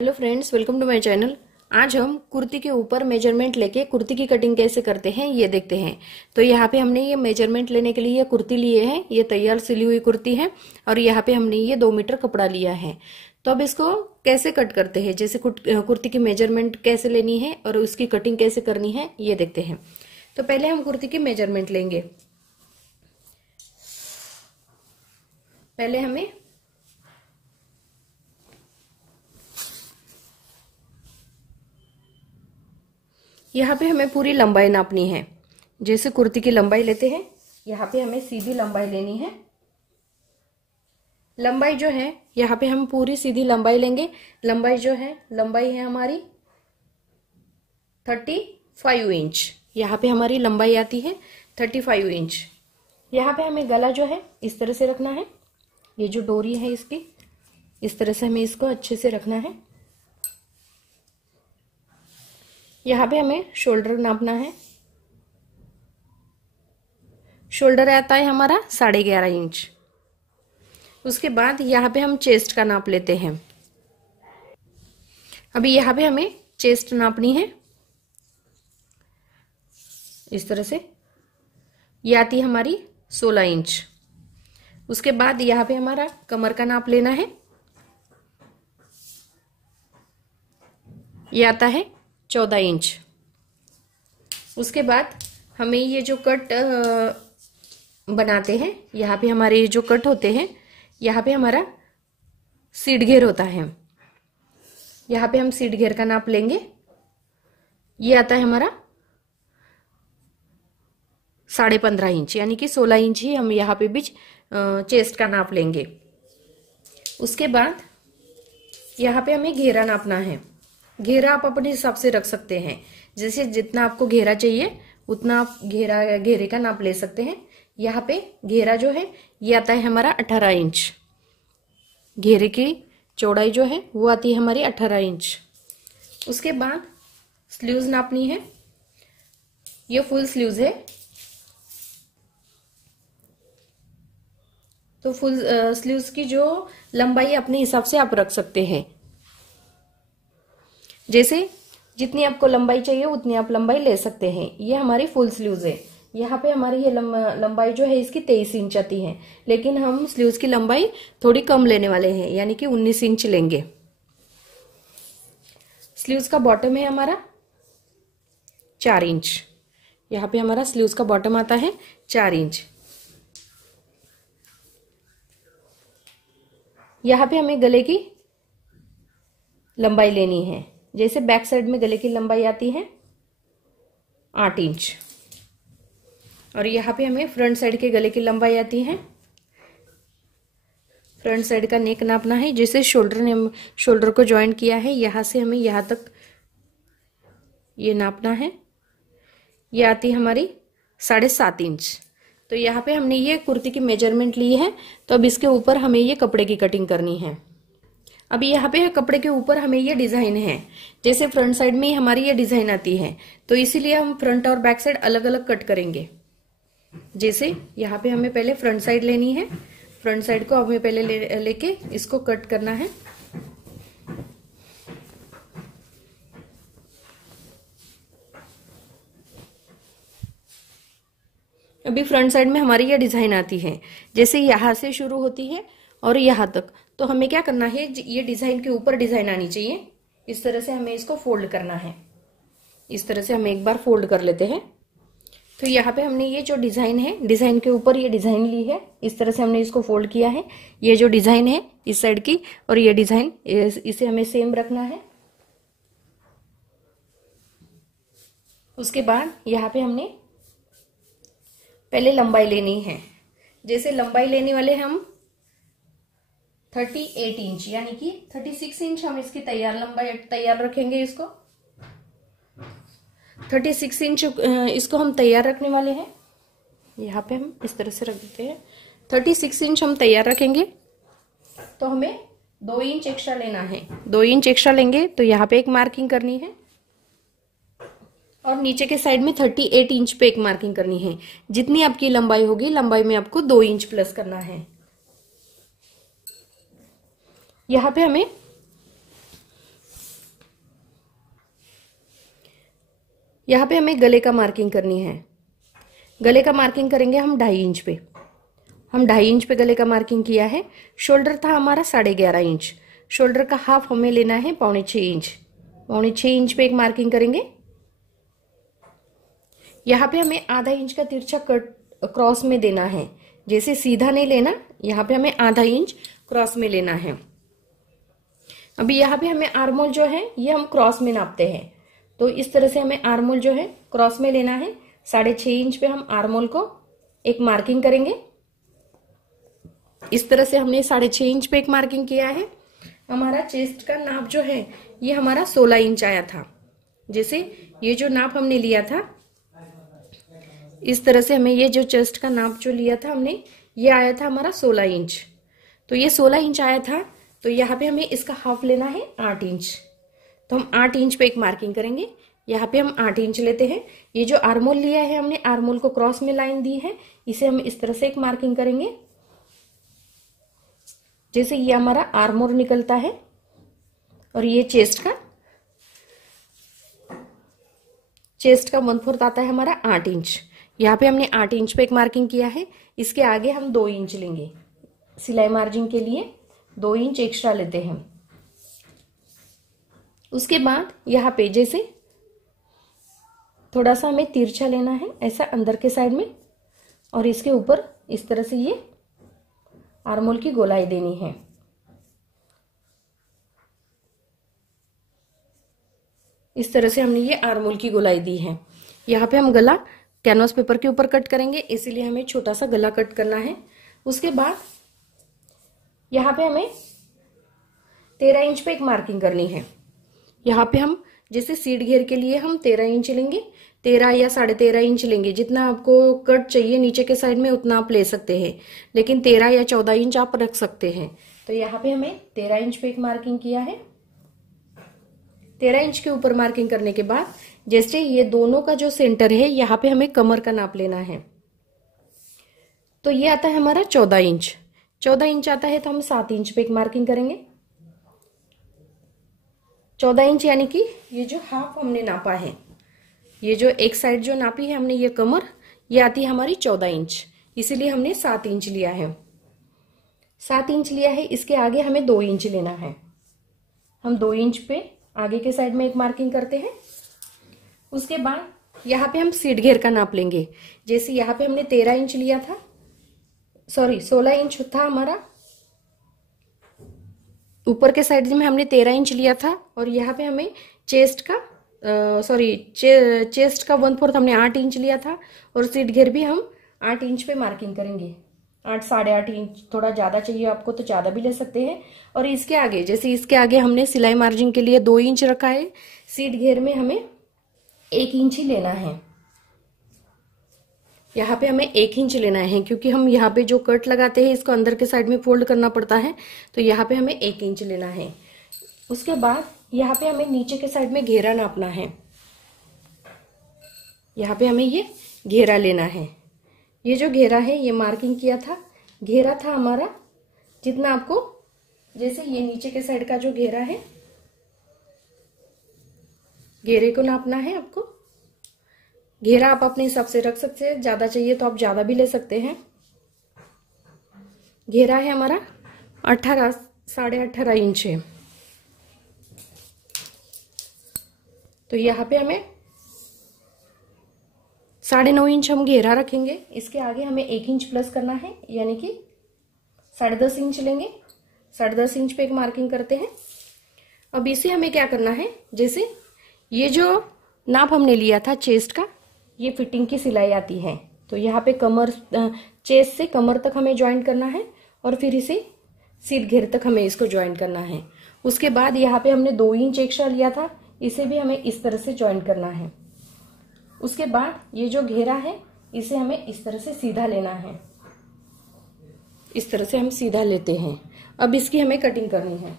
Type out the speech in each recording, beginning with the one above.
Hello friends, welcome to my channel. आज हम कुर्ती के ऊपर मेजरमेंट लेके कुर्ती की कटिंग कैसे करते हैं ये देखते हैं। तो यहाँ पे हमने ये मेजरमेंट लेने के लिए ये कुर्ती लिए है, ये तैयार सिली हुई कुर्ती है और यहाँ पे हमने ये 2 मीटर कपड़ा लिया है। तो अब इसको कैसे कट करते हैं, जैसे कुर्ती की मेजरमेंट कैसे लेनी है और उसकी कटिंग कैसे करनी है ये देखते हैं। तो पहले हम कुर्ती की मेजरमेंट लेंगे। पहले हमें यहाँ पे हमें पूरी लंबाई नापनी है। जैसे कुर्ती की लंबाई लेते हैं, यहाँ पे हमें सीधी लंबाई लेनी है। लंबाई जो है यहाँ पे हम पूरी सीधी लंबाई लेंगे। लंबाई जो है लंबाई है हमारी 35 इंच। यहाँ पे हमारी लंबाई आती है 35 इंच। यहाँ पे हमें गला जो है इस तरह से रखना है। ये जो डोरी है इसकी इस तरह से हमें इसको अच्छे से रखना है। यहाँ पे हमें शोल्डर नापना है। शोल्डर आता है हमारा 11.5 इंच। उसके बाद यहाँ पे हम चेस्ट का नाप लेते हैं। अभी यहाँ पे हमें चेस्ट नापनी है इस तरह से। ये आती है हमारी 16 इंच। उसके बाद यहाँ पे हमारा कमर का नाप लेना है। ये आता है 14 इंच। उसके बाद हमें ये जो कट बनाते हैं, यहाँ पे हमारे जो कट होते हैं, यहाँ पे हमारा सीट घेर होता है। यहाँ पे हम सीट घेर का नाप लेंगे। ये आता है हमारा 15.5 इंच, यानी कि 16 इंच ही हम यहाँ पे भी चेस्ट का नाप लेंगे। उसके बाद यहाँ पे हमें घेरा नापना है। घेरा आप अपने हिसाब से रख सकते हैं, जैसे जितना आपको घेरा चाहिए उतना आप घेरे का नाप ले सकते हैं। यहाँ पे घेरा जो है ये आता है हमारा 18 इंच। घेरे की चौड़ाई जो है वो आती है हमारी 18 इंच। उसके बाद स्लीव्स नापनी है। ये फुल स्लीव्स है, तो फुल स्लीव्स की जो लंबाई अपने हिसाब से आप रख सकते हैं। जैसे जितनी आपको लंबाई चाहिए उतनी आप लंबाई ले सकते हैं। ये हमारी फुल स्लीव्स है। यहाँ पे हमारी ये लंबाई जो है इसकी 23 इंच आती है, लेकिन हम स्लीव्स की लंबाई थोड़ी कम लेने वाले हैं, यानी कि 19 इंच लेंगे। स्लीव्स का बॉटम है हमारा 4 इंच। यहाँ पे हमारा स्लीव्स का बॉटम आता है 4 इंच। यहाँ पे हमें गले की लंबाई लेनी है। जैसे बैक साइड में गले की लंबाई आती है 8 इंच और यहाँ पे हमें फ्रंट साइड के गले की लंबाई आती है। फ्रंट साइड का नेक नापना है। जैसे शोल्डर को ज्वाइन किया है, यहाँ से हमें यहाँ तक ये नापना है। ये आती है हमारी 7.5 इंच। तो यहाँ पे हमने ये कुर्ती की मेजरमेंट ली है। तो अब इसके ऊपर हमें ये कपड़े की कटिंग करनी है। अभी यहाँ पे कपड़े के ऊपर हमें ये डिजाइन है। जैसे फ्रंट साइड में हमारी ये डिजाइन आती है, तो इसीलिए हम फ्रंट और बैक साइड अलग अलग कट करेंगे। जैसे यहाँ पे हमें पहले फ्रंट साइड लेनी है। फ्रंट साइड को हमें पहले लेके इसको कट करना है। अभी फ्रंट साइड में हमारी ये डिजाइन आती है, जैसे यहाँ से शुरू होती है और यहाँ तक। तो हमें क्या करना है, ये डिजाइन के ऊपर डिजाइन आनी चाहिए। इस तरह से हमें इसको फोल्ड करना है। इस तरह से हम एक बार फोल्ड कर लेते हैं। तो यहाँ पे हमने ये जो डिजाइन है, डिजाइन के ऊपर ये डिजाइन ली है। इस तरह से हमने इसको फोल्ड किया है। ये जो डिजाइन है इस साइड की और ये डिजाइन, इसे हमें सेम रखना है। उसके बाद यहाँ पे हमने पहले लंबाई लेनी है। जैसे लंबाई लेने वाले हम 38 इंच, यानी कि 36 इंच हम इसकी लंबाई तैयार रखेंगे। इसको 36 इंच इसको हम तैयार रखने वाले हैं। यहाँ पे हम इस तरह से रख देते हैं। 36 इंच हम तैयार रखेंगे। तो हमें 2 इंच एक्स्ट्रा लेना है। 2 इंच एक्स्ट्रा लेंगे तो यहाँ पे एक मार्किंग करनी है और नीचे के साइड में 38 इंच पे एक मार्किंग करनी है। जितनी आपकी लंबाई होगी, लंबाई में आपको 2 इंच प्लस करना है। यहाँ पे हमें यहाँ पे हमें गले का मार्किंग करनी है। गले का मार्किंग करेंगे हम 2.5 इंच पे। हम 2.5 इंच पे गले का मार्किंग किया है। शोल्डर था हमारा 11.5 इंच। शोल्डर का हाफ हमें लेना है 6.25 इंच। 6.25 इंच पे एक मार्किंग करेंगे। यहाँ पे हमें आधा इंच का तिरछा कट क्रॉस में देना है। जैसे सीधा नहीं लेना, यहाँ पे हमें आधा इंच क्रॉस में लेना है। अभी यहाँ पे हमें आर्मोल जो है ये हम क्रॉस में नापते हैं, तो इस तरह से हमें आर्मोल जो है क्रॉस में लेना है। 6.5 इंच पे हम आर्मोल को एक मार्किंग करेंगे। इस तरह से हमने 6.5 इंच पे एक मार्किंग किया है। हमारा चेस्ट का नाप जो है ये हमारा 16 इंच आया था। जैसे ये जो नाप हमने लिया था, इस तरह से हमें ये जो चेस्ट का नाप जो लिया था हमने, ये आया था हमारा 16 इंच। तो ये 16 इंच आया था, तो यहाँ पे हमें इसका हाफ लेना है 8 इंच। तो हम 8 इंच पे एक मार्किंग करेंगे। यहाँ पे हम 8 इंच लेते हैं। ये जो आर्मोल लिया है हमने, आर्मोल को क्रॉस में लाइन दी है, इसे हम इस तरह से एक मार्किंग करेंगे। जैसे ये हमारा आर्मोल निकलता है और ये चेस्ट का 1/4 आता है हमारा 8 इंच। यहाँ पे हमने 8 इंच पे एक मार्किंग किया है। इसके आगे हम 2 इंच लेंगे। सिलाई मार्जिन के लिए 2 इंच एक्स्ट्रा लेते हैं। उसके बाद यहाँ पे जैसे थोड़ा सा हमें तिरछा लेना है, ऐसा अंदर के साइड में, और इसके ऊपर इस तरह से ये आर्मोल की गोलाई देनी है। इस तरह से हमने ये आर्मोल की गोलाई दी है। यहाँ पे हम गला कैनवास पेपर के ऊपर कट करेंगे, इसीलिए हमें छोटा सा गला कट करना है। उसके बाद यहाँ पे हमें 13 इंच पे एक मार्किंग करनी है। यहाँ पे हम जैसे सीट घेर के लिए हम 13 इंच लेंगे, 13 या 13.5 इंच लेंगे। जितना आपको कट चाहिए नीचे के साइड में उतना आप ले सकते हैं, लेकिन 13 या 14 इंच आप रख सकते हैं। तो यहाँ पे हमें 13 इंच पे एक मार्किंग किया है। 13 इंच के ऊपर मार्किंग करने के बाद जैसे ये दोनों का जो सेंटर है, यहाँ पे हमें कमर का नाप लेना है। तो ये आता है हमारा 14 इंच। 14 इंच आता है तो हम 7 इंच पे एक मार्किंग करेंगे। 14 इंच यानी कि ये जो हाफ हमने नापा है, ये जो एक साइड जो नापी है हमने ये कमर, ये आती है हमारी 14 इंच। इसीलिए हमने 7 इंच लिया है। 7 इंच लिया है, इसके आगे हमें 2 इंच लेना है। हम 2 इंच पे आगे के साइड में एक मार्किंग करते हैं। उसके बाद यहाँ पे हम सीट घेर का नाप लेंगे। जैसे यहाँ पे हमने 13 इंच लिया था, 16 इंच था हमारा। ऊपर के साइड में हमने 13 इंच लिया था, और यहाँ पे हमें चेस्ट का 1/4 हमने 8 इंच लिया था, और सीट घेर भी हम 8 इंच पे मार्किंग करेंगे। 8 8.5 इंच, थोड़ा ज्यादा चाहिए आपको तो ज्यादा भी ले सकते हैं। और इसके आगे जैसे इसके आगे हमने सिलाई मार्जिन के लिए 2 इंच रखा है, सीट घेर में हमें 1 इंच ही लेना है। यहाँ पे हमें 1 इंच लेना है, क्योंकि हम यहाँ पे जो कट लगाते हैं इसको अंदर के साइड में फोल्ड करना पड़ता है, तो यहाँ पे हमें 1 इंच लेना है। उसके बाद यहाँ पे हमें नीचे के साइड में घेरा नापना है। यहाँ पे हमें ये घेरा लेना है। ये जो घेरा है ये मार्किंग किया था, घेरा था हमारा जितना आपको, जैसे ये नीचे के साइड का जो घेरा है, घेरे को नापना है आपको। घेरा आप अपने हिसाब से रख सकते हैं, ज्यादा चाहिए तो आप ज्यादा भी ले सकते हैं। घेरा है हमारा 18 18.5 इंच है। तो यहाँ पे हमें 9.5 इंच हम घेरा रखेंगे। इसके आगे हमें 1 इंच प्लस करना है, यानी कि 10.5 इंच लेंगे। 10.5 इंच पे एक मार्किंग करते हैं। अब इसे हमें क्या करना है, जैसे ये जो नाप हमने लिया था चेस्ट का, ये फिटिंग की सिलाई आती है। तो यहाँ पे कमर, चेस्ट से कमर तक हमें ज्वाइंट करना है, और फिर इसे सीट घेर तक हमें इसको ज्वाइंट करना है। उसके बाद यहाँ पे हमने 2 इंच एक्स्ट्रा लिया था, इसे भी हमें इस तरह से ज्वाइंट करना है। उसके बाद ये जो घेरा है इसे हमें इस तरह से सीधा लेना है। इस तरह से हम सीधा लेते हैं। अब इसकी हमें कटिंग करनी है।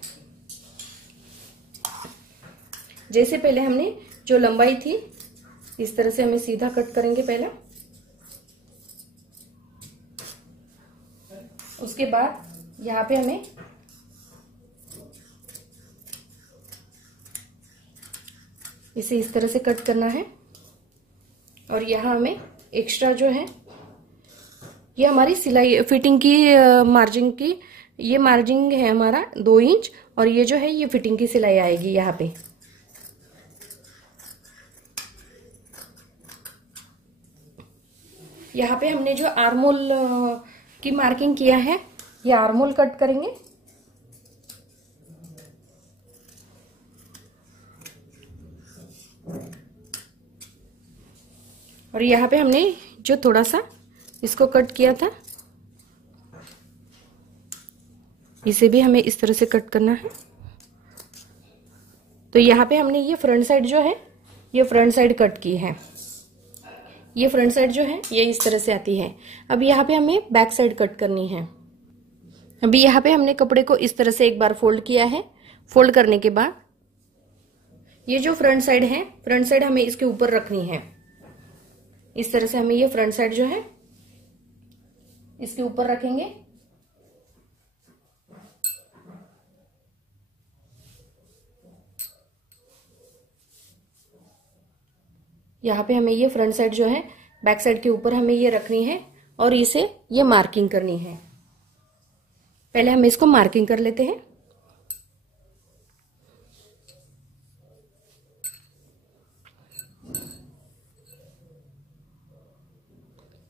जैसे पहले हमने जो लंबाई थी, इस तरह से हमें सीधा कट करेंगे पहले। उसके बाद यहाँ पे हमें इसे इस तरह से कट करना है। और यहाँ हमें एक्स्ट्रा जो है ये हमारी सिलाई फिटिंग की मार्जिन की, ये मार्जिन है हमारा 2 इंच और ये जो है ये फिटिंग की सिलाई आएगी यहाँ पे। यहाँ पे हमने जो आर्मोल की मार्किंग किया है ये आर्मोल कट करेंगे। और यहाँ पे हमने जो थोड़ा सा इसको कट किया था इसे भी हमें इस तरह से कट करना है। तो यहाँ पे हमने ये फ्रंट साइड जो है ये फ्रंट साइड कट की है, ये फ्रंट साइड जो है ये इस तरह से आती है। अब यहाँ पे हमें बैक साइड कट करनी है। अभी यहाँ पे हमने कपड़े को इस तरह से एक बार फोल्ड किया है। फोल्ड करने के बाद ये जो फ्रंट साइड है, फ्रंट साइड हमें इसके ऊपर रखनी है। इस तरह से हमें ये फ्रंट साइड जो है इसके ऊपर रखेंगे। यहाँ पे हमें ये फ्रंट साइड जो है बैक साइड के ऊपर हमें ये रखनी है और इसे ये मार्किंग करनी है। पहले हम इसको मार्किंग कर लेते हैं।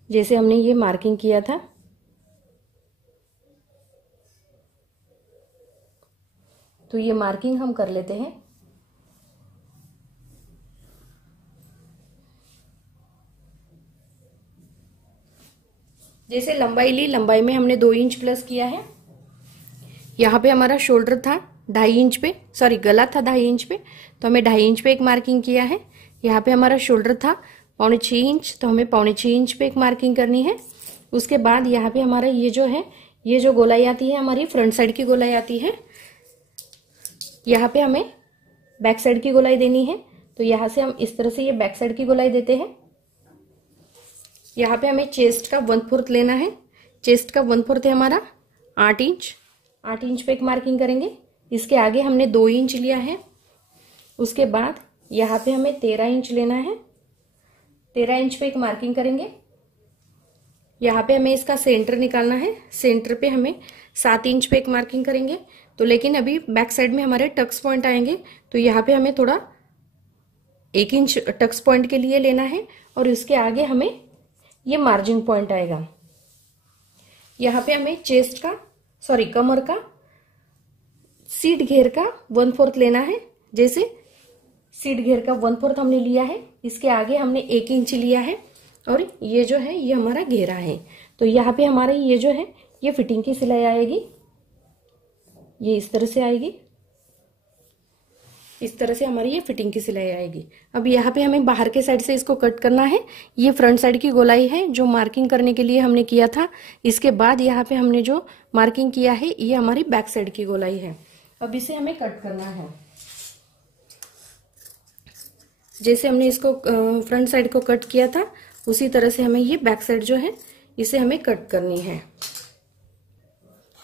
जैसे हमने ये मार्किंग किया था तो ये मार्किंग हम कर लेते हैं। जैसे लंबाई ली, लंबाई में हमने 2 इंच प्लस किया है। यहाँ पे हमारा शोल्डर था 2.5 इंच पे, सॉरी गला था 2.5 इंच पे, तो हमें 2.5 इंच पे एक मार्किंग किया है। यहाँ पे हमारा शोल्डर था 6.25 इंच, तो हमें 6.25 इंच पे एक मार्किंग करनी है। उसके बाद यहाँ पे हमारा ये जो है, ये जो गोलाई आती है हमारी फ्रंट साइड की गोलाई आती है, यहाँ पे हमें बैक साइड की गोलाई देनी है। तो यहाँ से हम इस तरह से ये बैक साइड की गोलाई देते हैं। यहाँ पे हमें चेस्ट का 1/4 लेना है। चेस्ट का 1/4 है हमारा 8 इंच। 8 इंच पे एक मार्किंग करेंगे। इसके आगे हमने 2 इंच लिया है। उसके बाद यहाँ पे हमें 13 इंच लेना है। 13 इंच पे एक मार्किंग करेंगे। यहाँ पे हमें इसका सेंटर निकालना है। सेंटर पे हमें 7 इंच पे एक मार्किंग करेंगे। तो लेकिन अभी बैक साइड में हमारे टक्स पॉइंट आएंगे, तो यहाँ पे हमें थोड़ा 1 इंच टक्स पॉइंट के लिए लेना है और इसके आगे हमें ये मार्जिन पॉइंट आएगा। यहाँ पे हमें चेस्ट का, सॉरी कमर का सीट घेर का 1/4 लेना है। जैसे सीट घेर का 1/4 हमने लिया है, इसके आगे हमने 1 इंच लिया है और ये जो है ये हमारा घेरा है। तो यहाँ पे हमारे ये जो है ये फिटिंग की सिलाई आएगी, ये इस तरह से आएगी। इस तरह से हमारी ये फिटिंग की सिलाई आएगी। अब यहाँ पे हमें बाहर के साइड से इसको कट करना है। ये फ्रंट साइड की गोलाई है जो मार्किंग करने के लिए हमने किया था। इसके बाद यहाँ पे हमने जो मार्किंग किया है ये हमारी बैक साइड की गोलाई है। अब इसे हमें कट करना है। जैसे हमने इसको फ्रंट साइड को कट किया था उसी तरह से हमें ये बैक साइड जो है इसे हमें कट करनी है।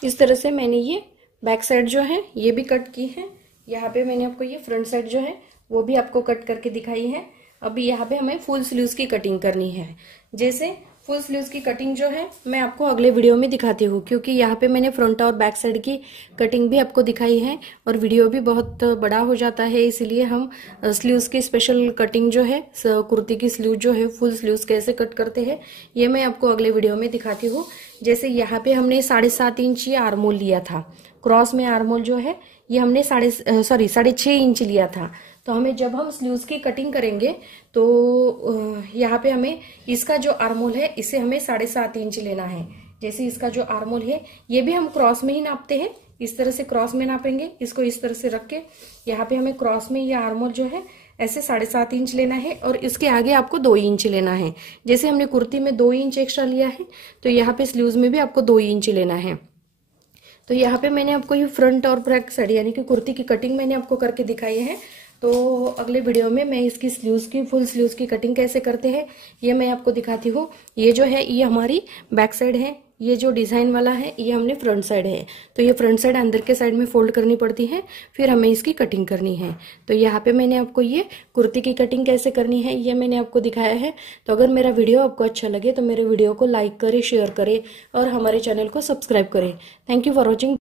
इस तरह से मैंने ये बैक साइड जो है ये भी कट की है। यहाँ पे मैंने आपको ये फ्रंट साइड जो है वो भी आपको कट करके दिखाई है। अभी यहाँ पे हमें फुल स्लीव्स की कटिंग करनी है। जैसे फुल स्लीव्स की कटिंग जो है मैं आपको अगले वीडियो में दिखाती हूँ, क्योंकि यहाँ पे मैंने फ्रंट और बैक साइड की कटिंग भी आपको दिखाई है और वीडियो भी बहुत बड़ा हो जाता है, इसलिए हम स्लीव्स की स्पेशल कटिंग जो है, कुर्ती की स्लीव जो है फुल स्लीव्स कैसे कट करते हैं ये मैं आपको अगले वीडियो में दिखाती हूँ। जैसे यहाँ पे हमने 7.5 इंच ये आर्मोल लिया था, क्रॉस में आर्मोल जो है ये हमने 6.5 इंच लिया था। तो हमें जब हम स्लीव्स की कटिंग करेंगे तो यहाँ पे हमें इसका जो आर्मोल है इसे हमें 7.5 इंच लेना है। जैसे इसका जो आर्मोल है ये भी हम क्रॉस में ही नापते हैं, इस तरह से क्रॉस में नापेंगे। इसको इस तरह से रख के यहाँ पे हमें क्रॉस में ये आर्मोल जो है ऐसे 7.5 इंच लेना है और इसके आगे आपको 2 इंच लेना है। जैसे हमने कुर्ती में 2 इंच एक्स्ट्रा लिया है तो यहाँ पे स्लीव्स में भी आपको 2 इंच लेना है। तो यहाँ पे मैंने आपको ये फ्रंट और बैक साइड यानी कि कुर्ती की कटिंग मैंने आपको करके दिखाई है। तो अगले वीडियो में मैं इसकी स्लीव्स की, फुल स्लीव्स की कटिंग कैसे करते हैं ये मैं आपको दिखाती हूँ। ये जो है ये हमारी बैक साइड है, ये जो डिज़ाइन वाला है ये हमने फ्रंट साइड है, तो ये फ्रंट साइड अंदर के साइड में फोल्ड करनी पड़ती है, फिर हमें इसकी कटिंग करनी है। तो यहाँ पे मैंने आपको ये कुर्ती की कटिंग कैसे करनी है ये मैंने आपको दिखाया है। तो अगर मेरा वीडियो आपको अच्छा लगे तो मेरे वीडियो को लाइक करें, शेयर करें और हमारे चैनल को सब्सक्राइब करें। Thank you for watching.